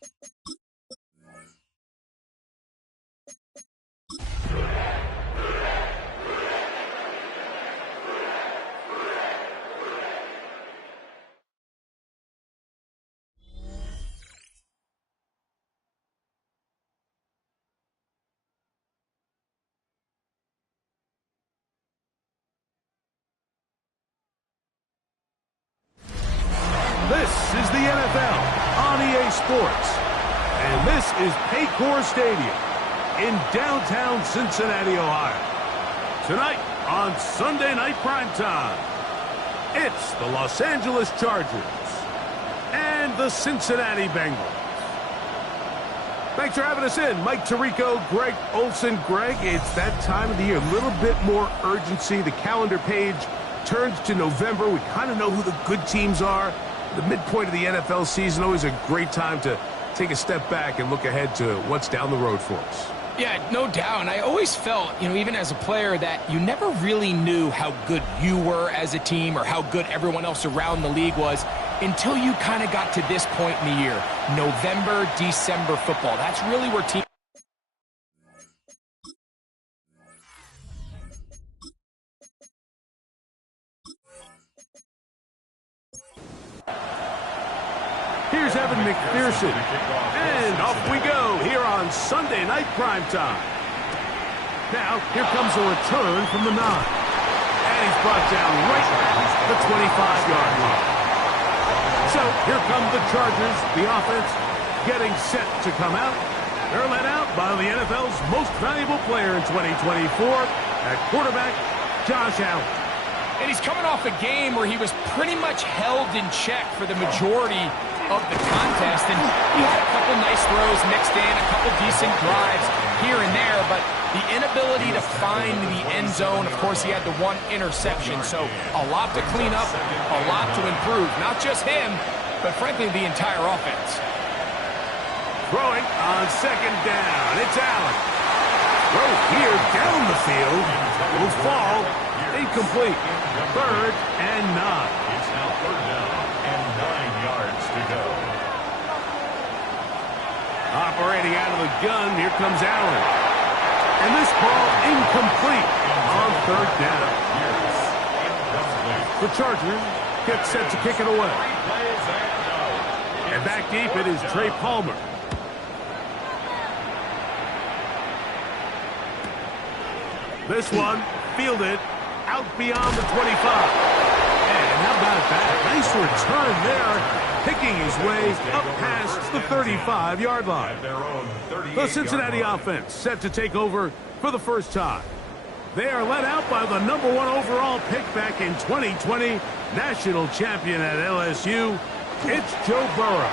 This is the NFL on EA Sports, and this is Paycor Stadium in downtown Cincinnati, Ohio. Tonight on Sunday Night Primetime, it's the Los Angeles Chargers and the Cincinnati Bengals. Thanks for having us in. Mike Tirico, Greg Olson. Greg, it's that time of the year. A little bit more urgency. The calendar page turns to November. We kind of know who the good teams are. The midpoint of the NFL season, always a great time to take a step back and look ahead to what's down the road for us. Yeah, no doubt. And I always felt, even as a player, that you never really knew how good you were as a team or how good everyone else around the league was until you kind of got to this point in the year. November, December football. That's really where teams... Here's Evan McPherson, and off we go here on Sunday Night Primetime. Now, here comes a return from the 9. And he's brought down right at the 25-yard line. So, here come the Chargers, the offense, getting set to come out. They're led out by the NFL's most valuable player in 2024, at quarterback, Josh Allen. And he's coming off a game where he was pretty much held in check for the majority of the contest, and he had a couple nice throws mixed in, a couple decent drives here and there, but the inability to find the end zone, of course, he had the one interception, so a lot to clean up, a lot to improve. Not just him, but frankly, the entire offense. Throwing on second down, it's Allen. Throw here down the field, will fall, incomplete. 3rd and 9. It's now 3rd down and 9 yards to go. Operating out of the gun, here comes Allen. And this ball incomplete on 3rd down. The Chargers get set to kick it away. And back deep it is Trey Palmer. This one fielded out beyond the 25. And how about that? Nice return there, picking his way up past the 35-yard line. The Cincinnati offense set to take over for the first time. They are led out by the #1 overall pick back in 2020, national champion at LSU. It's Joe Burrow.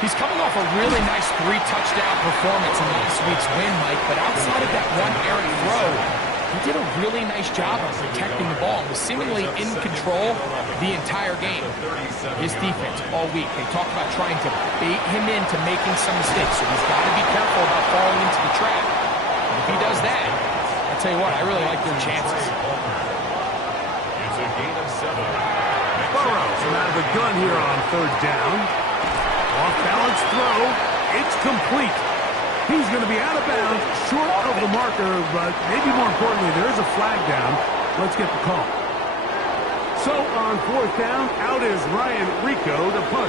He's coming off a really nice 3-touchdown performance in last week's win, Mike, but outside of that one errant throw, he did a really nice job of protecting the ball. He was seemingly in control the entire game. His defense all week, they talked about trying to bait him into making some mistakes, so he's got to be careful about falling into the trap. And if he does that, I'll tell you what, I really like their chances. It's a gain of 7. Burrows out of the gun here on 3rd down. Off-balance throw. It's complete. He's going to be out of bounds, short of the marker, but maybe more importantly, there is a flag down. Let's get the call. So on 4th down, out is Ryan Rico to punt.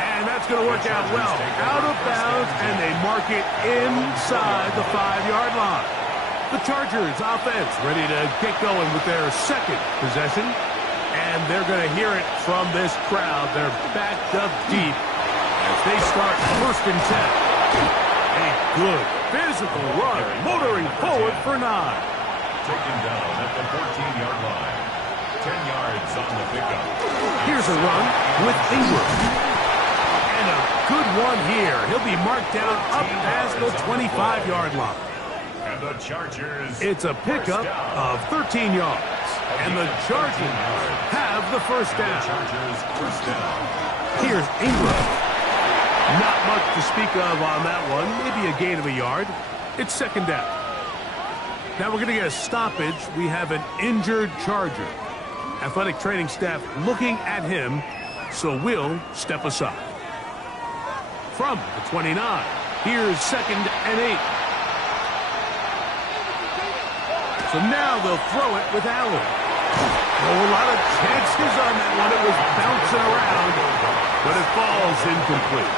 And that's going to work out well. Out of bounds, and they mark it inside the 5-yard line. The Chargers offense ready to get going with their second possession. And they're going to hear it from this crowd. They're backed up deep as they start 1st and 10. A good physical run, motoring forward for 9. Taken down at the 14-yard line. 10 yards on the pickup. Here's a run with Ingram. And a good one here. He'll be marked down up past the 25-yard line. And the Chargers. It's a pickup of 13 yards. And the Chargers have the first down. Here's Ingram. Not much to speak of on that one. Maybe a gain of a yard. It's 2nd down. Now we're going to get a stoppage. We have an injured Charger. Athletic training staff looking at him, so we'll step aside. From the 29, here's 2nd and 8. So now they'll throw it with Allen. Oh, a lot of chances on that one. It was bouncing around, but it falls incomplete.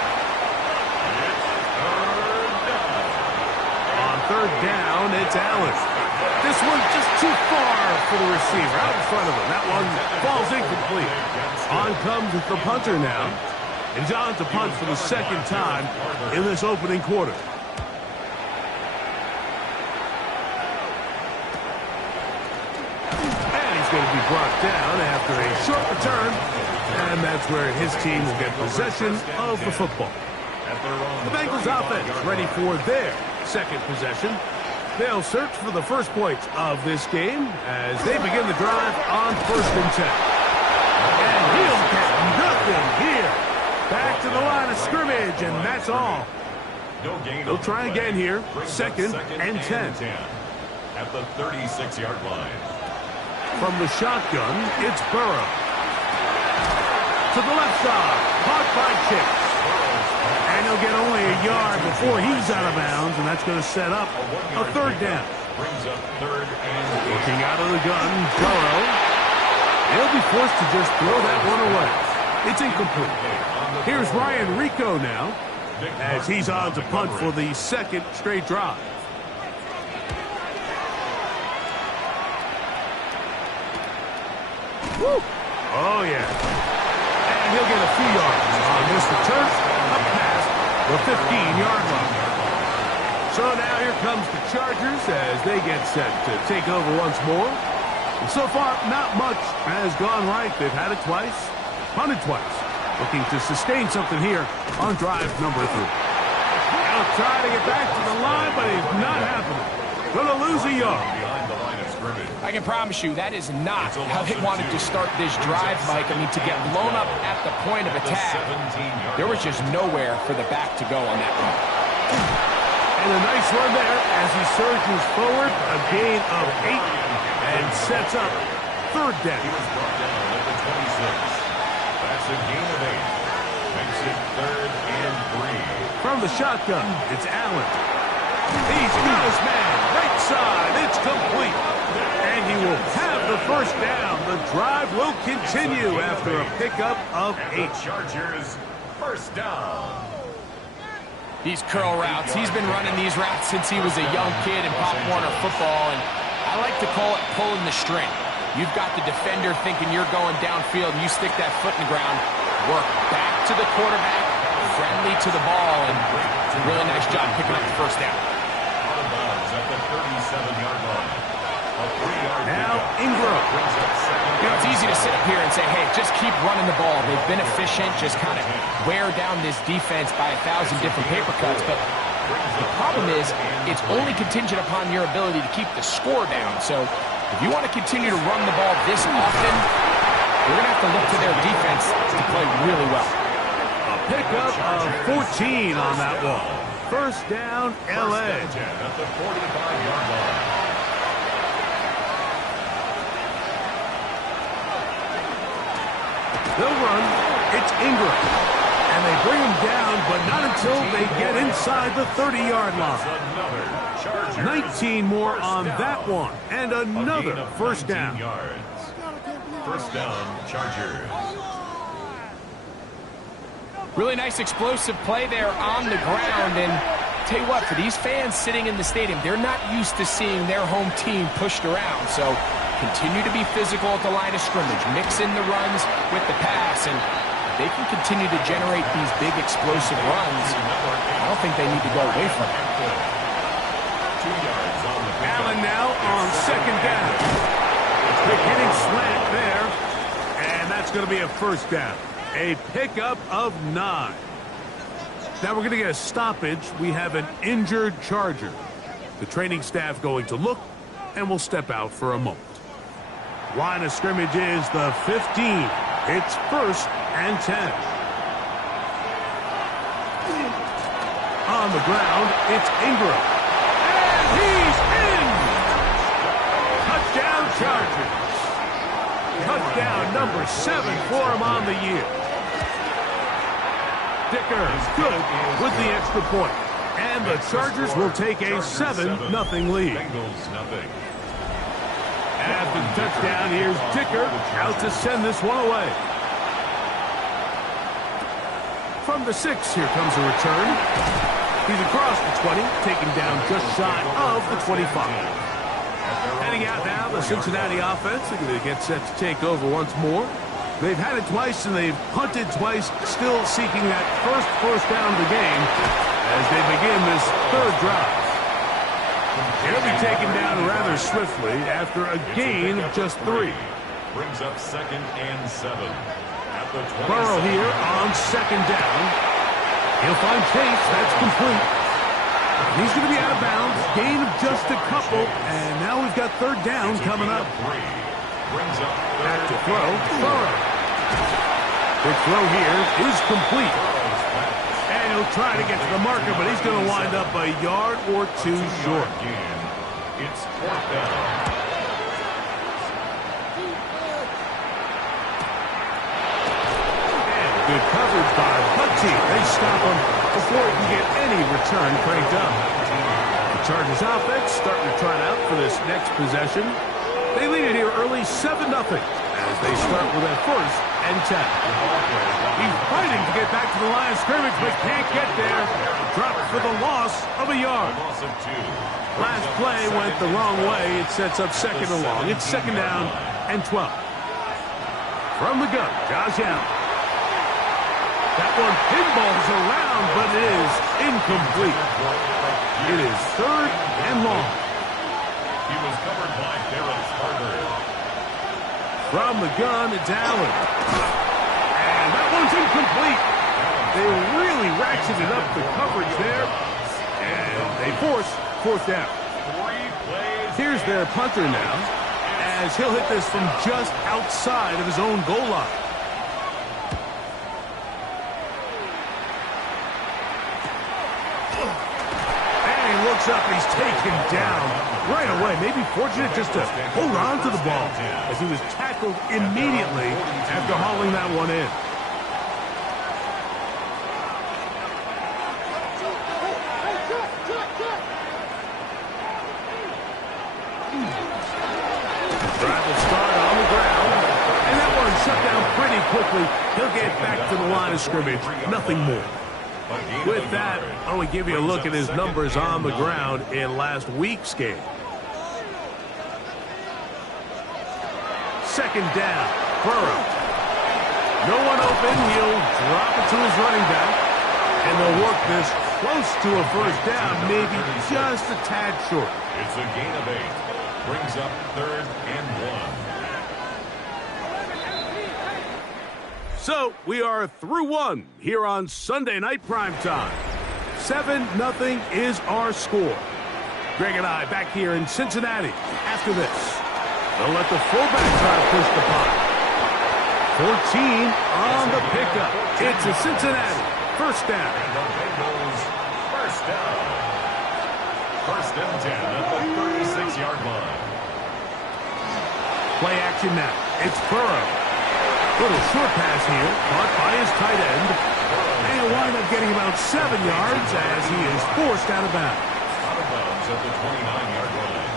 On 3rd down, it's Allen. This one's just too far for the receiver, out in front of him. That one falls incomplete. On comes the punter now. And he's on to punt for the 2nd time in this opening quarter. Going to be brought down after a short return, and that's where his team will get possession of the football. The Bengals offense ready for their 2nd possession. They'll search for the first points of this game as they begin the drive on 1st and 10. And he'll get nothing here. Back to the line of scrimmage, and that's all. They'll try again here, 2nd and 10. At the 36-yard line. From the shotgun, it's Burrow. To the left side, caught by Chase. And he'll get only a yard before he's out of bounds, and that's going to set up a 3rd down. Brings up 3rd and 8. Looking out of the gun, Burrow. He'll be forced to just throw that one away. It's incomplete. Here's Ryan Rico now, as he's on to punt for the 2nd straight drive. Woo. Oh, yeah. And he'll get a few yards on this return up past the 15-yard line. So now here comes the Chargers as they get set to take over once more. And so far, not much has gone right. They've had it twice, punted twice. Looking to sustain something here on drive number 3. Now trying to get back to the line, but it's not happening. Going to lose a yard. I can promise you that is not how they wanted to start this drive, Mike. I mean, to get blown up at the point of attack, there was just nowhere for the back to go on that one. And a nice run there as he surges forward, a gain of 8, and sets up 3rd down. He was brought down at the 26. That's a gain of 8. Makes it 3rd and 3. From the shotgun, it's Allen. He's got his man, right side, it's complete. And he will have the 1st down. The drive will continue after a pickup of 8. Chargers, 1st down. These curl routes, he's been running these routes since he was a young kid in Pop Warner football, and I like to call it pulling the string. You've got the defender thinking you're going downfield, and you stick that foot in the ground, work back to the quarterback, friendly to the ball, and really nice job picking up the 1st down. Out of bounds at the 37-yard line. Now Ingram. You know, it's easy to sit up here and say, hey, just keep running the ball. They've been efficient, just kind of wear down this defense by 1,000 different paper cuts. But the problem is it's only contingent upon your ability to keep the score down. So if you want to continue to run the ball this often, you're going to have to look to their defense to play really well. A pickup of 14 on that one. 1st down, L.A. At the 45-yard line. They'll run. It's Ingram. And they bring him down, but not until they get inside the 30-yard line. 19 more on that one. And another 1st down. 1st down, Chargers. Really nice explosive play there on the ground. And tell you what, for these fans sitting in the stadium, they're not used to seeing their home team pushed around. So continue to be physical at the line of scrimmage. Mix in the runs with the pass. And they can continue to generate these big explosive runs. I don't think they need to go away from it. 2 yards on the pick. Allen now on 2nd down. Quick hitting slant there. And that's going to be a 1st down. A pickup of 9. Now we're going to get a stoppage. We have an injured Charger. The training staff going to look, and we'll step out for a moment. Line of scrimmage is the 15. It's 1st and 10. On the ground, it's Ingram. And he's in! Touchdown, Chargers. touchdown number 7 for him on the year. Dicker is good with the extra point. And the Chargers will take a 7-0 lead. After the touchdown, here's Dicker out to send this one away. From the 6, here comes a return. He's across the 20, taken down just shy of the 25. Heading out now, the Cincinnati offense. They're going to get set to take over once more. They've had it twice, and they've punted twice, still seeking that first down of the game as they begin this third drive. He'll be taken down rather swiftly after a gain of just 3. Brings up 2nd and 7. Burrow here on 2nd down. He'll find Chase. That's complete. He's going to be out of bounds. Gain of just a couple. And now we've got 3rd down coming up. Back to throw. Burrow. Quick throw here is complete. And he'll try to get to the marker, but he's going to wind up a yard or 2 short. It's 4th down. Good coverage by Hutchie. They stop him before he can get any return cranked up. The Chargers offense starting to trot out for this next possession. They lead it here early 7-0 as they start with a 1st and 10. He's fighting to get back to the line of scrimmage, but can't get there. Dropped for the loss of a yard. Last play went the wrong way. It sets up 2nd and long. It's 2nd down and 12. From the gun, Josh Allen. That one pinballs around, but it is incomplete. It is 3rd and long. He was covered by Darren Carter. From the gun, it's Allen. And that one's incomplete. They really ratcheted up the coverage there. And they force 4th down. Here's their punter now, as he'll hit this from just outside of his own goal line. Looks up, he's taken down right away. Maybe fortunate just to hold on to the ball as he was tackled immediately after hauling that one in. Drive will start on the ground, and that one shut down pretty quickly. He'll get back to the line of scrimmage. Nothing more. With that, why don't we give you a look at his numbers on the ground in last week's game. 2nd down, Burrow. No one open. He'll drop it to his running back. And they'll work this close to a 1st down, maybe just a tad short. It's a gain of 8. Brings up 3rd and 1. So, we are through 1 here on Sunday Night Primetime. 7-0 is our score. Greg and I back here in Cincinnati after this. They'll let the fullback try to push the punt. 14 on the pickup. It's a Cincinnati 1st down. And the Bengals 1st down. 1st and 10 at the 36-yard line. Play action now. It's Burrow. Little short pass here, caught by his tight end. And he'll wind up getting about 7 yards as he is forced out of bounds. Out of bounds at the 29-yard line.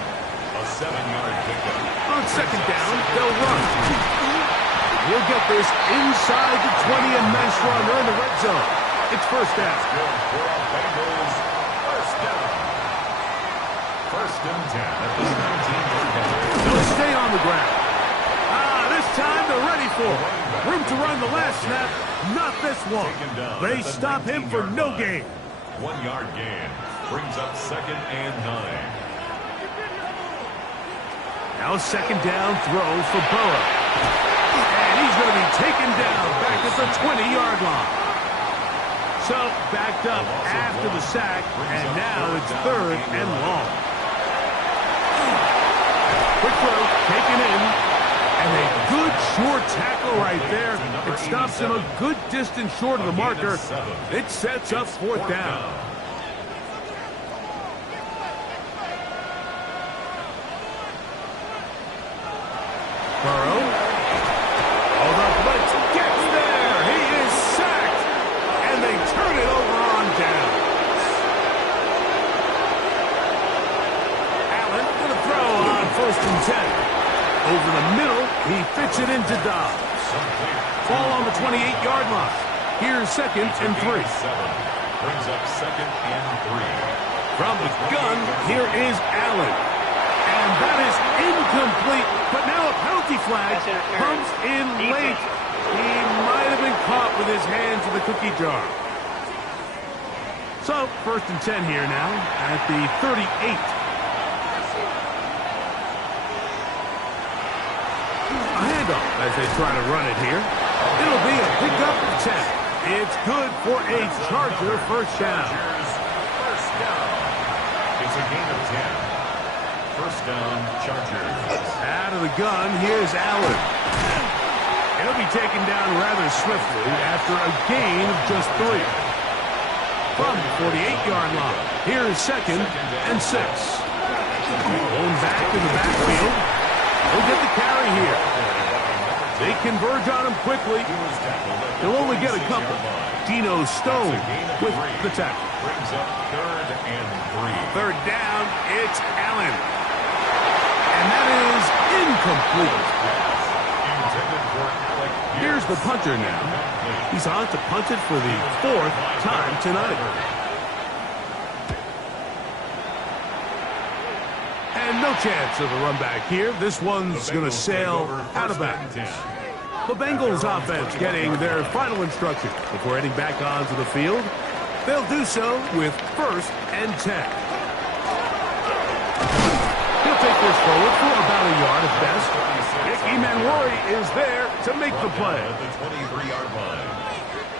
A 7-yard pickup. On 2nd down, they'll run. He'll get this inside the 20, a nice run. They're in the red zone. It's 1st down. Bengals 1st down. 1st and 10 at the 19-yard line. They'll stay on the ground. This time they're ready for it. Room to run the last snap. Not this one. They stop him for no gain. 1-yard gain. Brings up 2nd and 9. Now 2nd down throw for Burrow. And he's going to be taken down back at the 20-yard line. So backed up after the sack, and now it's 3rd and long. Quick throw, taken in. And a good short tackle right there. It stops him a good distance short of the marker. It sets up 4th down. Burrow Ball on the 28-yard line. Here's second and 3. Brings up second and 3. From the gun, here is Allen. And that is incomplete. But now a penalty flag comes in late. He might have been caught with his hands in the cookie jar. So, first and 10 here now at the 38. A handoff as they try to run it here. It'll be a pickup of 10. It's good for a Charger first down. First down. It's a gain of 10. First down, Chargers. Out of the gun, here's Allen. He'll be taken down rather swiftly after a gain of just 3. From the 48-yard line, here's second and 6. Going back in the backfield. He'll get the carry here. They converge on him quickly. They'll only get a couple. Dino Stone with the tackle. Brings up third and 3. Third down, it's Allen. And that is incomplete. Here's the punter now. He's on to punt it for the 4th time tonight. And no chance of a run back here. This one's going to sail out of bounds. The Bengals offense getting their final instructions before heading back onto the field. They'll do so with first and 10. He'll take this forward for about a yard at best. Icky Manwari is there to make the play. At the 23-yard line.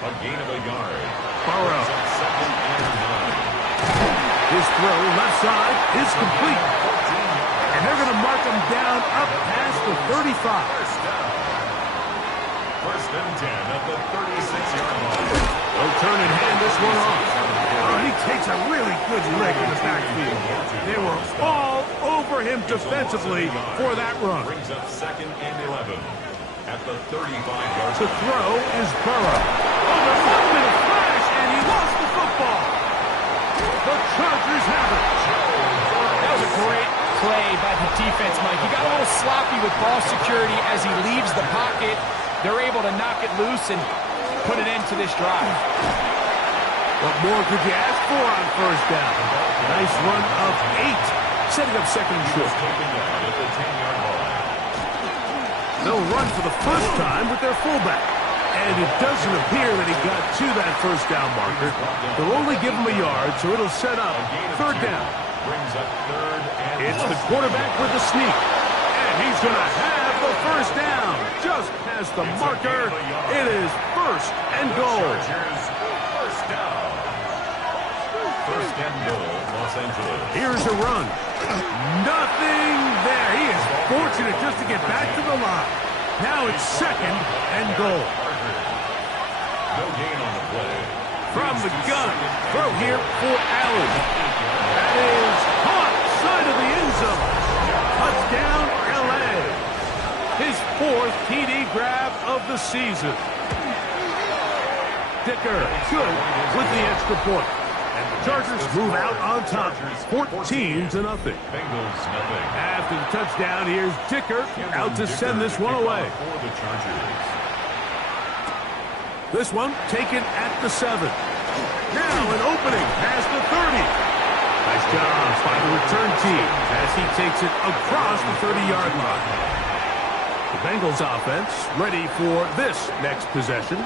A gain of a yard. Burrow. Second and 9. His throw left side is complete. And they're going to mark him down up past the 35. First and 10 at the 36-yard line. They'll turn and hand this one off. Oh, he takes a really good lick in the backfield. They were all over him defensively for that run. Brings up second and 11 at the 35-yard line. The throw is Burrow. Oh, there might have been a flash, and he lost the football. The Chargers have it. That was a great play by the defense, Mike. He got a little sloppy with ball security as he leaves the pocket. They're able to knock it loose and put it into this drive. What more could you ask for on first down? Nice run of 8, setting up second and short. They'll run for the first time with their fullback. And it doesn't appear that he got to that first down marker. They'll only give him a yard, so it'll set up third down. It's the quarterback with the sneak. And he's going to have the first down. Just past the marker. It is first and goal. First and goal, Los Angeles. Here's a run. Nothing there. He is fortunate just to get back to the line. Now it's second and goal. No gain on the play. From the gun. Throw here for Allen. That is caught. Side of the end zone. Touchdown, L.A. His 4th TD grab of the season. Dicker good with the extra point. And the Chargers move out on top, 14-0. Bengals nothing. After the touchdown, here's Dicker out to send this one away. For the Chargers. This one taken at the 7. Now an opening past the 30. Nice job by the return team as he takes it across the 30-yard line. The Bengals offense ready for this next possession.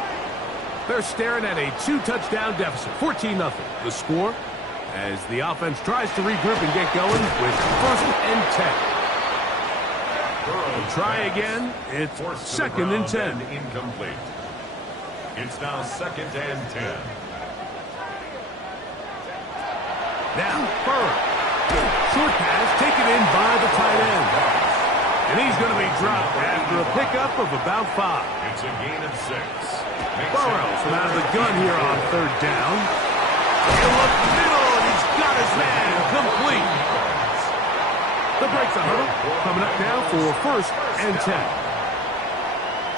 They're staring at a 2-touchdown deficit, 14-0. The score as the offense tries to regroup and get going with first and 10. They'll try again. It's second and 10. Incomplete. It's now second and 10. Now, Burrow. Short pass taken in by the tight end. And he's going to be dropped after a pickup of about 5. It's a gain of 6. Burrow from out of the gun here on third down. He'll look middle, and he's got his man complete. They'll break the huddle. Coming up now for first and 10.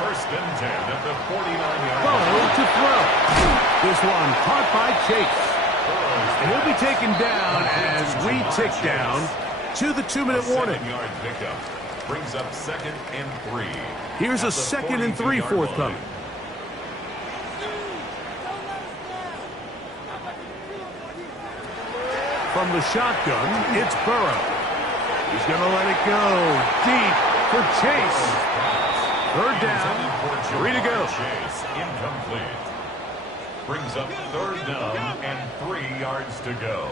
First and 10 at the 49-yard line. Burrow to throw. This one caught by Chase. And he'll be taken down as we tick down to the 2-minute warning. 7-yard pickup. Brings up 2nd and 3. Here's a 2nd and 3 forthcoming. From the shotgun, it's Burrow. He's going to let it go deep for Chase. 3rd down, 3 to go. Chase incomplete. Brings up 3rd down and 3 yards to go.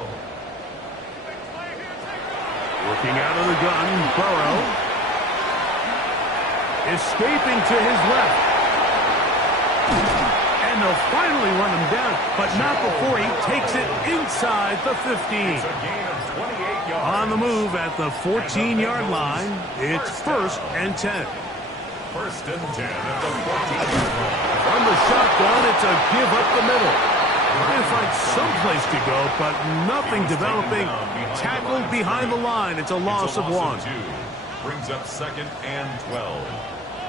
Working out of the gun, Burrow. Escaping to his left. And they'll finally run him down, but not before he takes it inside the 15. It's a gain of 28 yards. On the move at the 14-yard line, it's 1st and 10. 1st and 10 at the 14-yard line. From the shotgun, it's a give up the middle. Trying to find someplace to go, but nothing developing. Tackled behind the line. It's a loss of 1. 2. Brings up 2nd and 12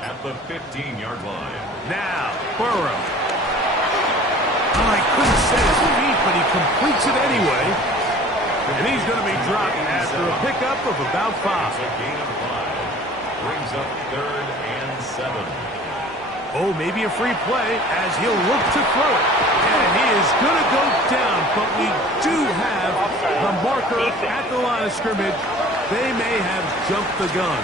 at the 15-yard line. Now, Burrow. Oh, he couldn't set his feet, but he completes it anyway. And he's going to be dropped after a pickup of about 5. It's a gain of 5. Brings up 3rd and 7. Oh, maybe a free play as he'll look to throw it. And he is going to go down, but we do have the marker at the line of scrimmage. They may have jumped the gun.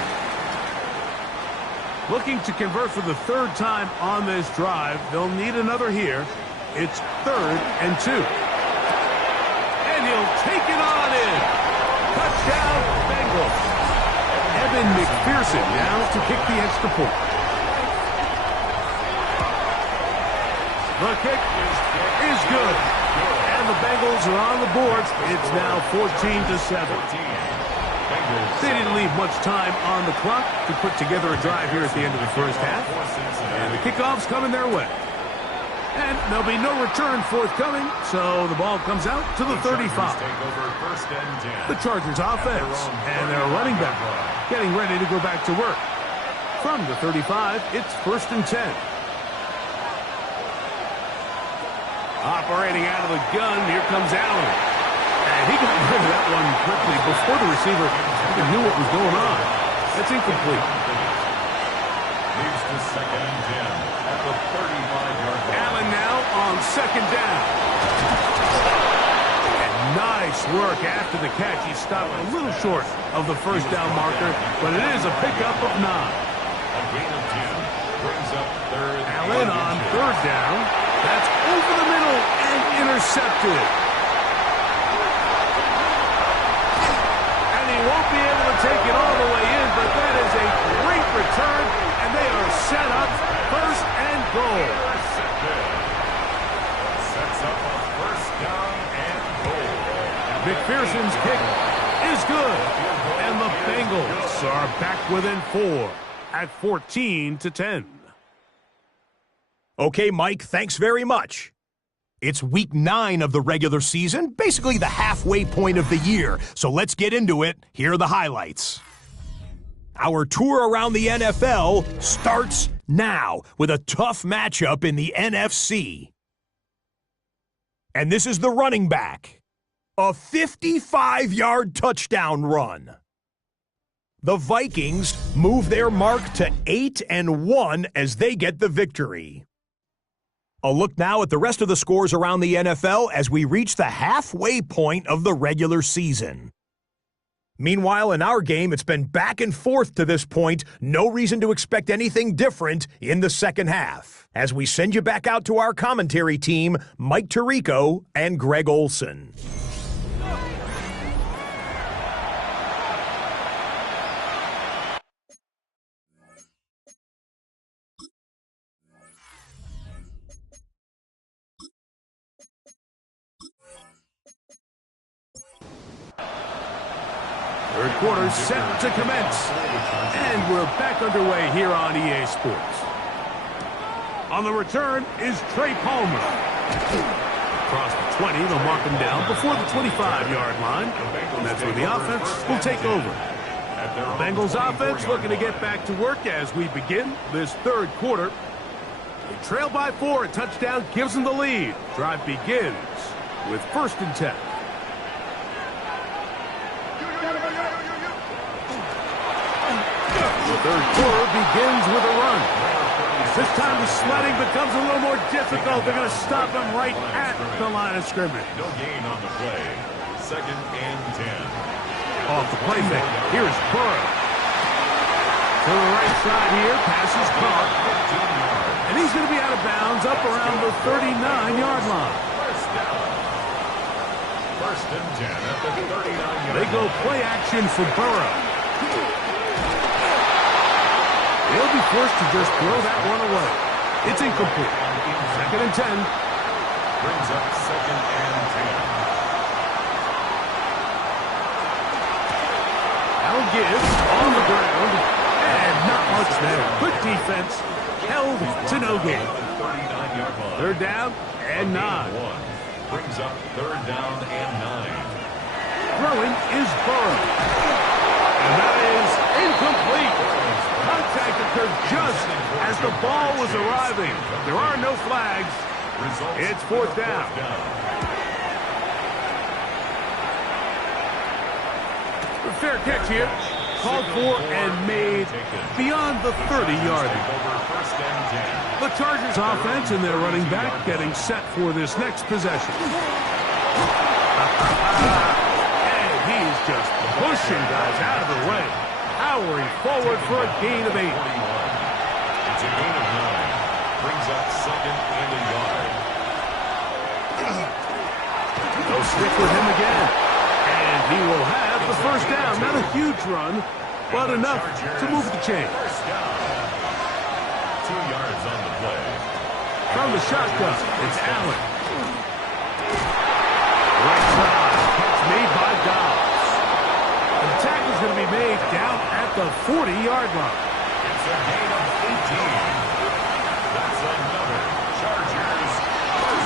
Looking to convert for the 3rd time on this drive. They'll need another here. It's 3rd and 2. And he'll take it on in. Touchdown, Bengals. Evan McPherson now to kick the extra point. The kick is good. And the Bengals are on the board. It's now 14-7. They didn't leave much time on the clock to put together a drive here at the end of the 1st half. And the kickoff's coming their way. And there'll be no return forthcoming, so the ball comes out to the 35. The Chargers offense and their running back getting ready to go back to work. From the 35, it's 1st and 10. Operating out of the gun, here comes Allen. And he got rid of that one quickly before the receiver even knew what was going on. That's incomplete. Leads to 2nd and 10 at the 35-yard line. Allen now on 2nd down. And nice work after the catch. He stopped a little short of the 1st down marker, but it is a pickup of 9. A gain of 10 brings up 3rd. Allen on 3rd down. That's over the middle and intercepted. And he won't be able to take it all the way in, but that is a great return, and they are set up 1st and goal. Sets up a 1st down and goal. McPherson's kick is good, and the Bengals are back within 4 at 14-10. Okay, Mike, thanks very much. It's week 9 of the regular season, basically the halfway point of the year. So let's get into it. Here are the highlights. Our tour around the NFL starts now with a tough matchup in the NFC. And this is the running back. A 55-yard touchdown run. The Vikings move their mark to 8-1 as they get the victory. A look now at the rest of the scores around the NFL as we reach the halfway point of the regular season. Meanwhile, in our game, it's been back and forth to this point. No reason to expect anything different in the second half. As we send you back out to our commentary team, Mike Tirico and Greg Olson. Third quarter set to commence. And we're back underway here on EA Sports. On the return is Trey Palmer. Across the 20, they'll mark him down before the 25-yard line. And that's where the offense will take over. The Bengals offense looking to get back to work as we begin this third quarter. They trail by 4. A touchdown gives them the lead. Drive begins with 1st and 10. The third quarter begins with a run. This time the sledding becomes a little more difficult. They're going to stop him right at the line of scrimmage. No gain on the play. 2nd and 10. Off the play fake. Here's Burrow. To the right side here. Pass is caught. And he's going to be out of bounds up around the 39-yard line. First and 10 at the 39-yard line. They go play action for Burrow. He'll be forced to just throw that one away. It's incomplete. 2nd and 10. Brings up 2nd and 10. Now Gibbs on the ground. And not much there. Good defense. Held to no gain. 39-yard line. 3rd down and 9. Brings up 3rd down and 9. Throwing is Burrow. And that is incomplete. Contact occurred just as the ball was arriving. There are no flags. It's 4th down. A fair catch here. Called for and made beyond the 30-yard line. The Chargers offense and their running back getting set for this next possession. And he's just pushing guys out of the way. Powering forward for a gain of 8. It's a gain of 9. Brings up 2nd and a yard. They'll stick with him again. And he will have the 1st down. Not a huge run, but enough to move the chain. 2 yards on the play. From the shotgun, it's Allen. Right side, catch made by Dobbs. The tackle's going to be made down at the 40-yard line. It's a gain of 18. That's another Chargers.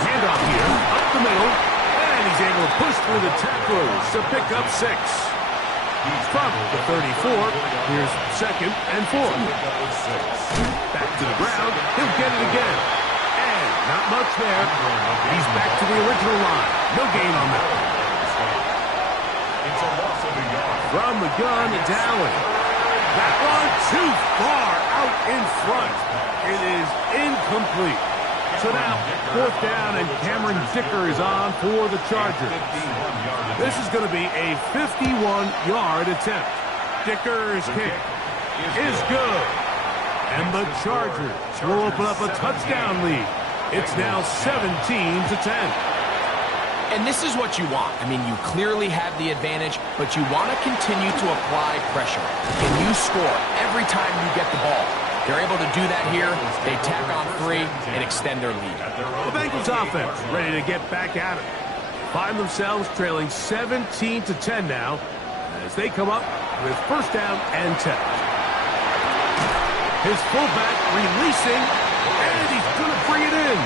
Handoff here, up the middle, and he's able to push through the tacklers to pick up 6. From the 34, here's 2nd and 4. Back to the ground, he'll get it again. And not much there. He's back to the original line. No gain on that. It's a loss of a yard. From the gun, it's Allen. That one too far out in front. It is incomplete. So now, 4th down, and Cameron Dicker is on for the Chargers. This is going to be a 51-yard attempt. Dicker's kick is good. And the Chargers will open up a touchdown lead. It's now 17-10. And this is what you want. I mean, you clearly have the advantage, but you want to continue to apply pressure. And you score every time you get the ball. They're able to do that here. They tack on 3 and extend their lead. The Bengals offense ready to get back at it. Find themselves trailing 17-10 now as they come up with 1st down and 10. His fullback releasing, and he's going to bring it in.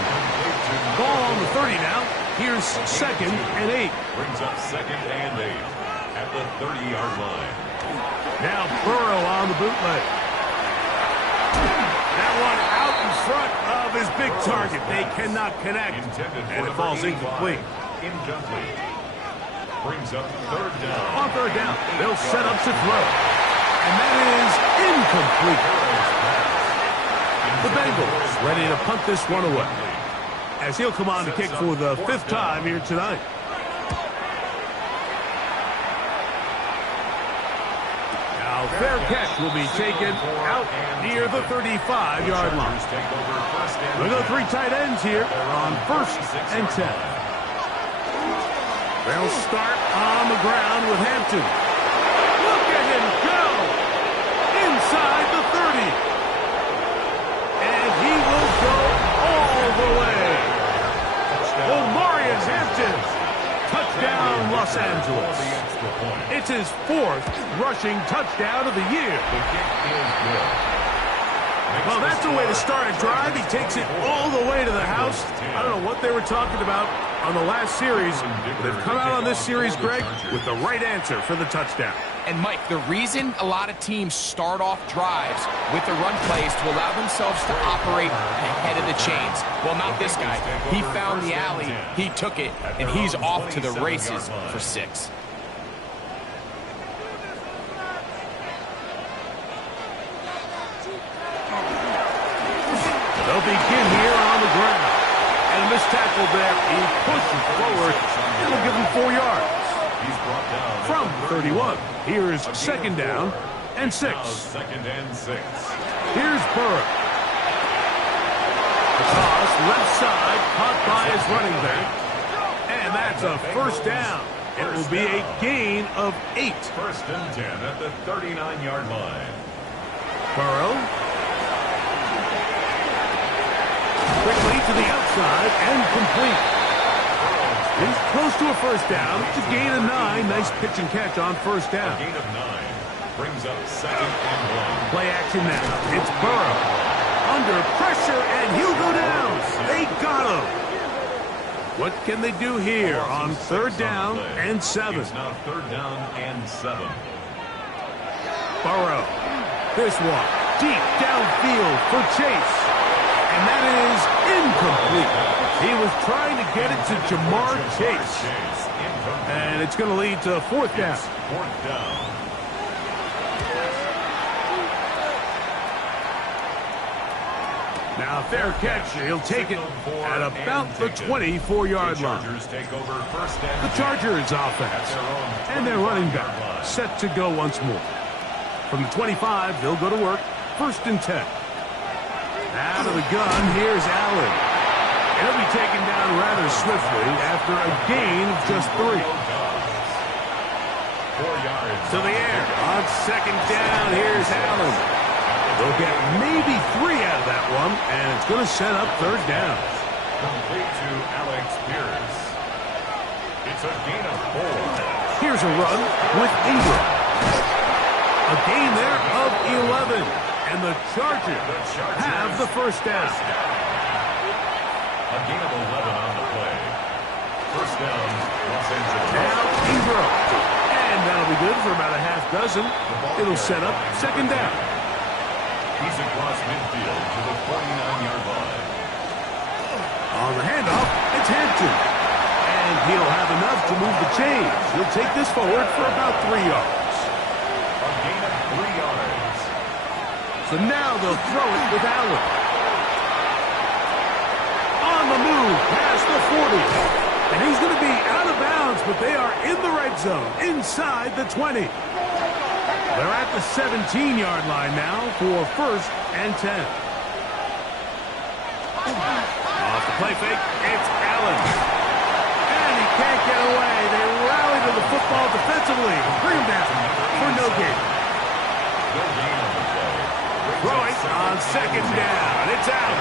Ball on the 30 now. Here's 2nd and 8. Brings up 2nd and 8 at the 30-yard line. Now Burrow on the bootleg. That one out in front of his big target. They cannot connect, and it falls incomplete. Incomplete. Brings up 3rd down. On 3rd down, they'll set up to throw. And that is incomplete. The Bengals ready to punt this one away, as he'll come on to kick for the 5th time here tonight. Now, fair catch will be taken out near the 35-yard line. We'll go 3 tight ends here on 1st and 10. They'll start on the ground with Hampton. Look at him go! Inside the 30. And he will go all the way. Omarion Hampton. Touchdown, Los Angeles. It's his 4th rushing touchdown of the year. Well, that's a way to start a drive. He takes it all the way to the house. I don't know what they were talking about on the last series. They've come out on this series, Greg, with the right answer for the touchdown. And, Mike, the reason a lot of teams start off drives with the run plays to allow themselves to operate ahead of the chains. Well, not this guy. He found the alley, he took it, and he's off to the races for 6. They'll begin here on the ground. And a missed tackle there. He pushes forward. It'll give him 4 yards. He's brought down From 31. Here's second down and 6. Second and 6. Here's Burrow. The toss, left side, caught by his running back. And that's a first down. It will be a gain of 8. First and 10 at the 39-yard line. Burrow. Quickly to the outside and complete. He's close to a first down. It's a gain of 9. Nice pitch and catch on first down. A gain of 9 brings up second and 1. Play action now. It's Burrow. Under pressure, and he'll go down. They got him. What can they do here on third down and 7? It's now third down and 7. Burrow. This one. Deep downfield for Chase. And that is incomplete. He was trying to get it to Jamar Chase. And it's going to lead to fourth down. Fourth down. Now, fair catch. He'll take it at about the 24-yard line. The Chargers offense. And their running back set to go once more. From the 25, they'll go to work. First and 10. Out of the gun, here's Allen. He'll be taken down rather swiftly after a gain of just 3. 4 yards. To the air. On second down, here's Allen. They'll get maybe 3 out of that one, and it's going to set up third down. Complete to Alex Pierce. It's a gain of 4. Here's a run with Ingram. A gain there of 11. And the Chargers have the first down. A gain of 11 on the play. First down, Los Angeles. Now Ingram. And that'll be good for about a half dozen. It'll set up second down. He's across midfield to the 49-yard line. On the handoff, it's Hampton. And he'll have enough to move the chains. He'll take this forward for about 3 yards. A gain of 3 yards. So now they'll throw it with Allen. On the move, past the 40. And he's going to be out of bounds, but they are in the red zone, inside the 20. They're at the 17-yard line now for first and 10. Off the play fake, it's Allen. And he can't get away. They rally to the football defensively. Bring him down for no gain. No gain on the play. Throwing on second down. It's out.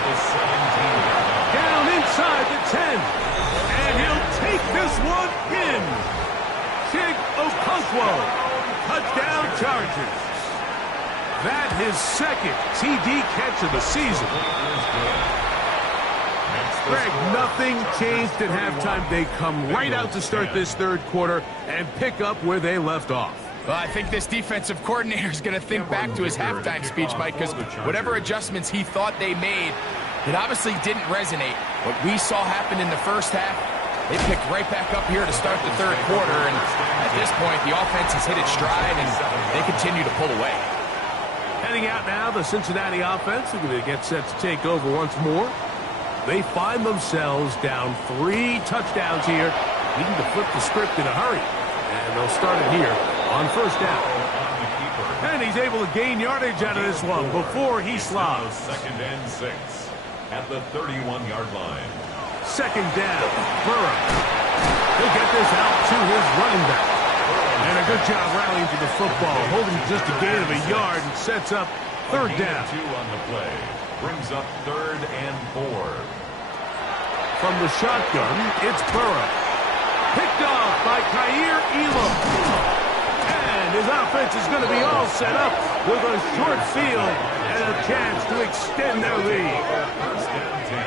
Down inside the 10. And he'll take this one in. Chig Okonkwo. Touchdown Chargers. That his second TD catch of the season. Greg, nothing changed at halftime. They come right out to start this third quarter and pick up where they left off. Well, I think this defensive coordinator is going to think back to his halftime speech, Mike, because whatever adjustments he thought they made, it obviously didn't resonate. What we saw happen in the first half, they picked right back up here to start the third quarter, and at this point, the offense has hit its stride, and they continue to pull away. Heading out now, the Cincinnati offense are going to get set to take over once more. They find themselves down 3 touchdowns here, needing to flip the script in a hurry. And they'll start it here on first down. And he's able to gain yardage out of this one before he slobs. Second and 6 at the 31-yard line. Second down, Burrow. He'll get this out to his running back. And a good job rallying to the football, holding just a gain of a yard and sets up third down. 2 on the play. Brings up third and 4. From the shotgun, it's Burrow. Picked off by Kaiir Elam. And his offense is going to be all set up with a short field and a chance to extend their lead. First and 10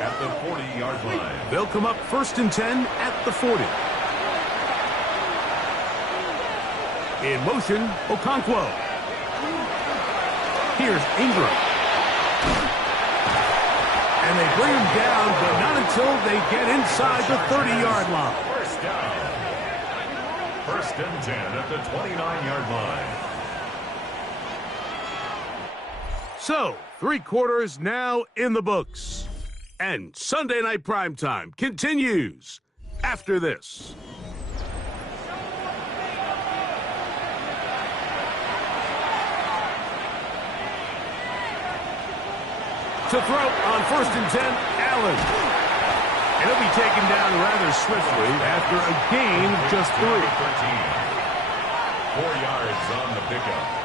at the 40-yard line. They'll come up first and 10 at the 40. In motion, Okonkwo. Here's Ingram. And they bring him down, but not until they get inside the 30-yard line. First down. First and 10 at the 29-yard line. So, 3 quarters now in the books. And Sunday Night Primetime continues after this. To throw on 1st and 10, Allen. And he'll be taken down rather swiftly after a gain of just 3. 4 yards on the pickup.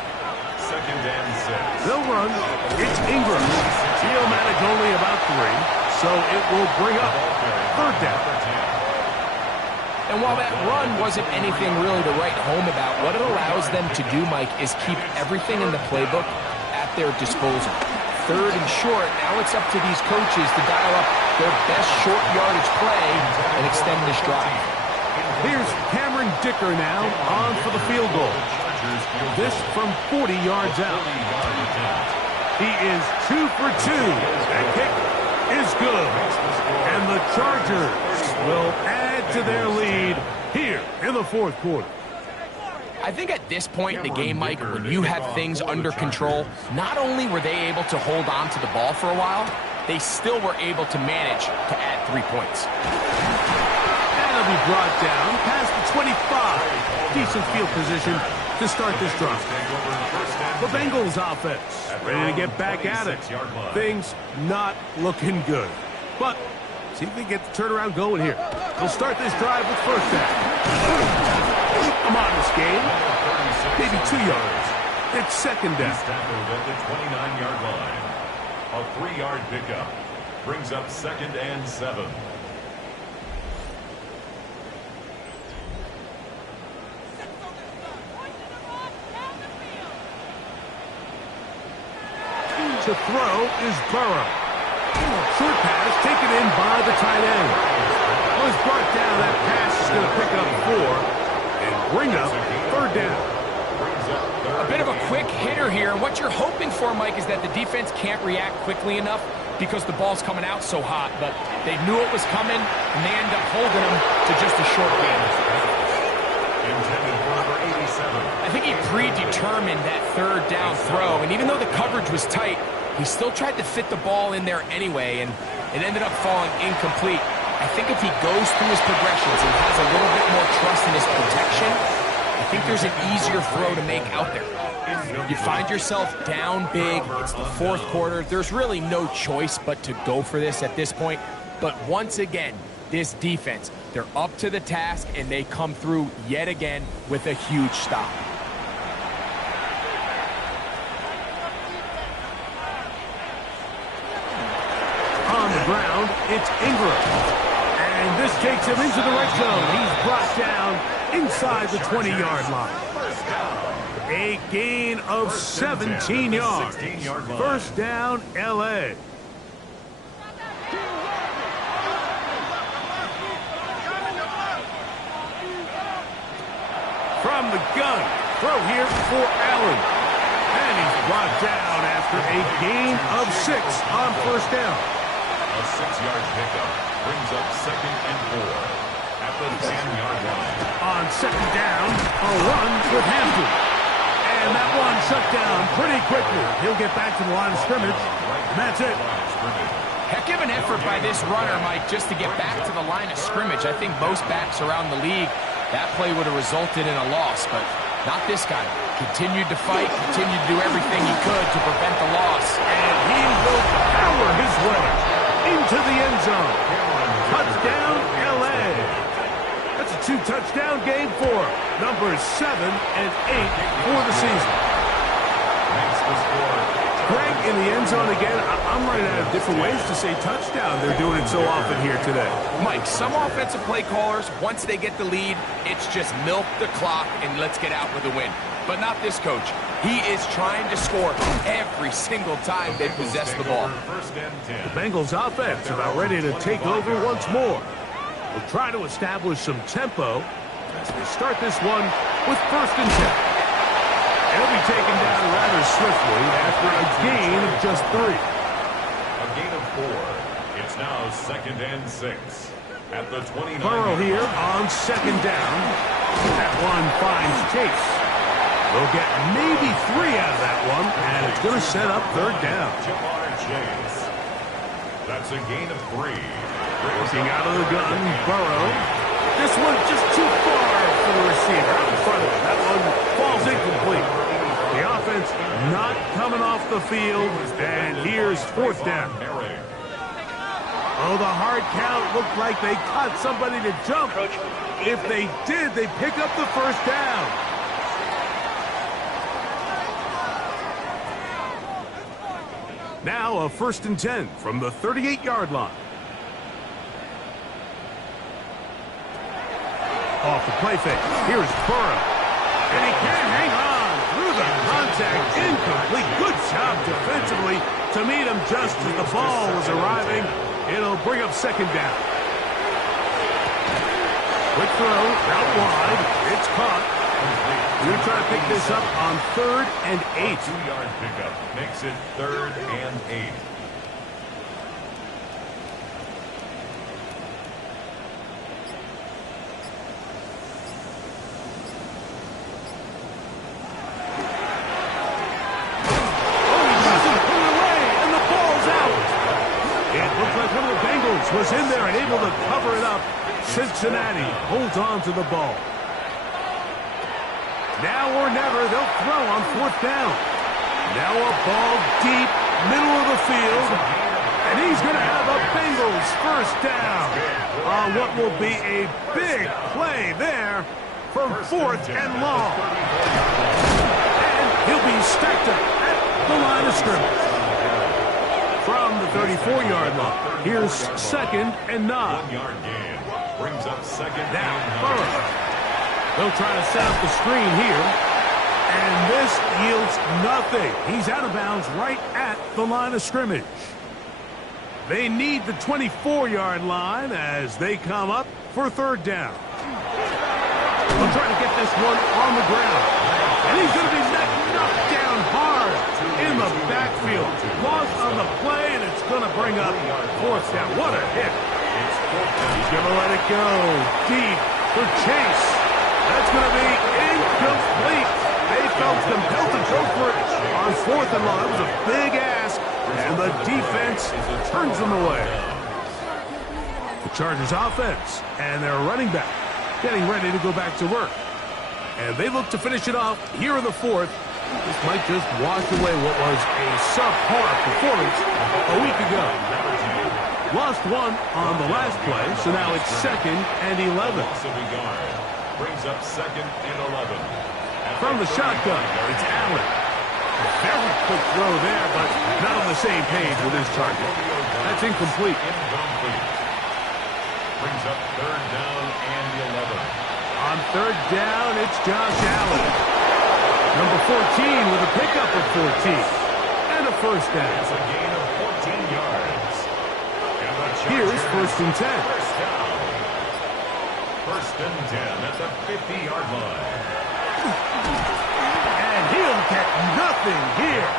2nd and 6. They'll run. It's Ingram. He'll manage only about 3, so it will bring up 3rd down. And while that run wasn't anything really to write home about, what it allows them to do, Mike, is keep everything in the playbook at their disposal. 3rd and short, now it's up to these coaches to dial up their best short yardage play and extend this drive. Here's Cameron Dicker now on for the field goal. This from 40 yards out. He is 2 for 2. That kick is good. And the Chargers will add to their lead here in the 4th quarter. I think at this point in the game, Mike, when you have things under control, not only were they able to hold on to the ball for a while, they still were able to manage to add 3 points. That'll be brought down past the 25. Decent field position to start this drive. The Bengals offense ready to get back at it. Things not looking good. But see if they get the turnaround going here. They'll start this drive with 1st down. A modest gain, maybe 2 yards. It's 2nd down. Tackled at the 29-yard line. A 3-yard pickup brings up 2nd and 7. To throw is Burrow. Short pass taken in by the tight end. Was brought down. That pass is going to pick up 4 and bring up 3rd down. A bit of a quick hitter here. What you're hoping for, Mike, is that the defense can't react quickly enough because the ball's coming out so hot. But they knew it was coming, and they end up holding them to just a short gain. Intended for number 87. I think he predetermined that 3rd down throw, and even though the coverage was tight, he still tried to fit the ball in there anyway, and it ended up falling incomplete. I think if he goes through his progressions and has a little bit more trust in his protection, I think there's an easier throw to make out there. You find yourself down big, it's the 4th quarter, there's really no choice but to go for this at this point. But once again, this defense, they're up to the task, and they come through yet again with a huge stop. On the ground, it's Ingram. And this takes him into the red zone. He's brought down inside the 20-yard line. A gain of 17 yards. 1st down, L.A. From the gun, throw here for Allen. And he's brought down after a gain of 6 on 1st down. A 6-yard pickup brings up 2nd and 4 at the 10-yard line. On 2nd down, a run with Hampton. And that one shut down pretty quickly. He'll get back to the line of scrimmage. And that's it. Heck of an effort by this runner, Mike, just to get back to the line of scrimmage. I think most backs around the league, that play would have resulted in a loss, but not this guy. Continued to fight, continued to do everything he could to prevent the loss. And he will power his way into the end zone. Touchdown, L.A. That's a 2-touchdown game for numbers 7 and 8 for the season. Makes the score. Greg in the end zone again. I'm running out of different ways to say touchdown. They're doing it so often here today. Mike, some offensive play callers, once they get the lead, it's just milk the clock and let's get out with a win. But not this coach. He is trying to score every single time they possess the ball. The Bengals offense about ready to take over once more. We'll try to establish some tempo as they start this one with 1st and 10. He'll be taken down rather swiftly after a gain of just 3. A gain of 4. It's now 2nd and 6 at the 29. Burrow here on 2nd down. That one finds Chase. They'll get maybe 3 out of that one, and it's going to set up third down. That's a gain of 3. Looking out of the gun, Burrow. This one's just too far for the receiver. Out in front of him. That one falls incomplete. The offense not coming off the field, and here's fourth down. Oh, the hard count looked like they caught somebody to jump. If they did, they pick up the first down. Now a 1st and 10 from the 38-yard line. Off the play fake. Here's Burrow. And he can't hang on through the contact. Incomplete. Good job defensively to meet him just as the ball was arriving. It'll bring up second down. Quick throw, out wide. It's caught. We try to pick this up on 3rd and 8. 2-yard pickup makes it 3rd and 8. Was in there and able to cover it up. Cincinnati holds on to the ball. Now or never, they'll throw on 4th down. Now a ball deep, middle of the field. And he's going to have a Bengals first down on what will be a big play there from 4th and long. And he'll be stacked up at the line of scrimmage. From the 34-yard line, here's 2nd and 9. 1-yard gain brings up 2nd now, and 9. Burrow. They'll try to set up the screen here. And this yields nothing. He's out of bounds right at the line of scrimmage. They need the 24-yard line as they come up for 3rd down. They'll try to get this one on the ground. And he's going to be knocked down hard in the backfield. Lost on the play, and it's going to bring up 4th down. What a hit. He's going to let it go deep for Chase. That's going to be incomplete. They felt compelled to go for it on 4th and long. That was a big ask, and the defense turns them away. The Chargers offense and their running back getting ready to go back to work. And they look to finish it off here in the 4th. This might just wash away what was a subpar performance a week ago. Lost one on the last play, so now it's 2nd and 11. Brings up 2nd and 11. From the shotgun, it's Allen. Very quick throw there, but not on the same page with his target. That's incomplete. Brings up 3rd down and 11. On 3rd down, it's Josh Allen. Number 14 with a pickup of 14. And a first down. It's a gain of 14 yards. Here's 1st and 10. First down. 1st and 10 at the 50-yard line. And he'll get nothing here.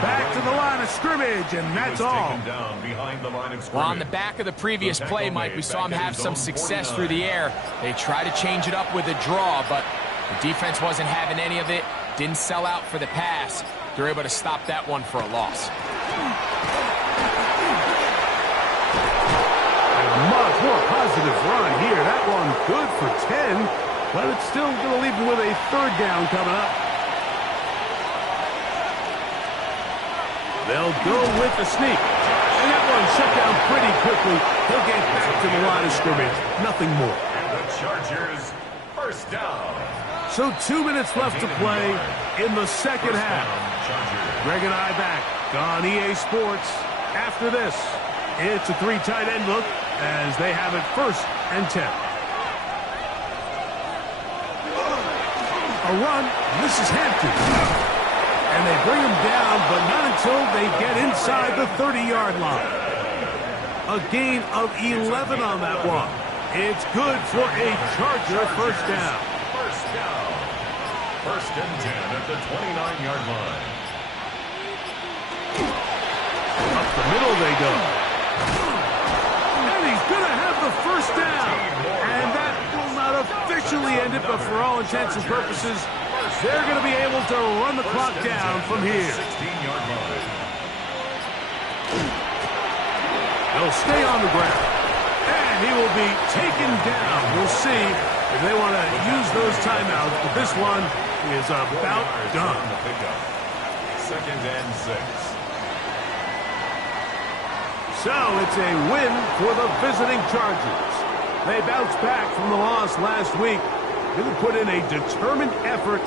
Back to the line of scrimmage, and that's all. Down behind the line of scrimmage. Well, on the back of the previous play, Mike, we saw him have some success through the air. They tried to change it up with a draw, but the defense wasn't having any of it. Didn't sell out for the pass. They're able to stop that one for a loss. A much more positive run here. That one good for 10, but it's still going to leave him with a 3rd down coming up. They'll go with the sneak. And that one shut down pretty quickly. He'll get back to the line of scrimmage. Nothing more. And the Chargers, first down. So 2 minutes left to play in the second half. Greg and I back on EA Sports. After this, it's a 3 tight end look as they have it 1st and 10. A run. This is Hampton. And they bring him down, but not until they get inside the 30-yard line. A gain of 11 on that one. It's good for a Charger first down. First down. 1st and 10 at the 29-yard line. Up the middle they go. And he's going to have the first down. And that will not officially ended, but for all intents and purposes, they're going to be able to run the clock down from here. 16-yard line. They'll stay on the ground. And he will be taken down. We'll see if they want to use those timeouts, but this one is about done. Second and 6. So it's a win for the visiting Chargers. They bounced back from the loss last week. They put in a determined effort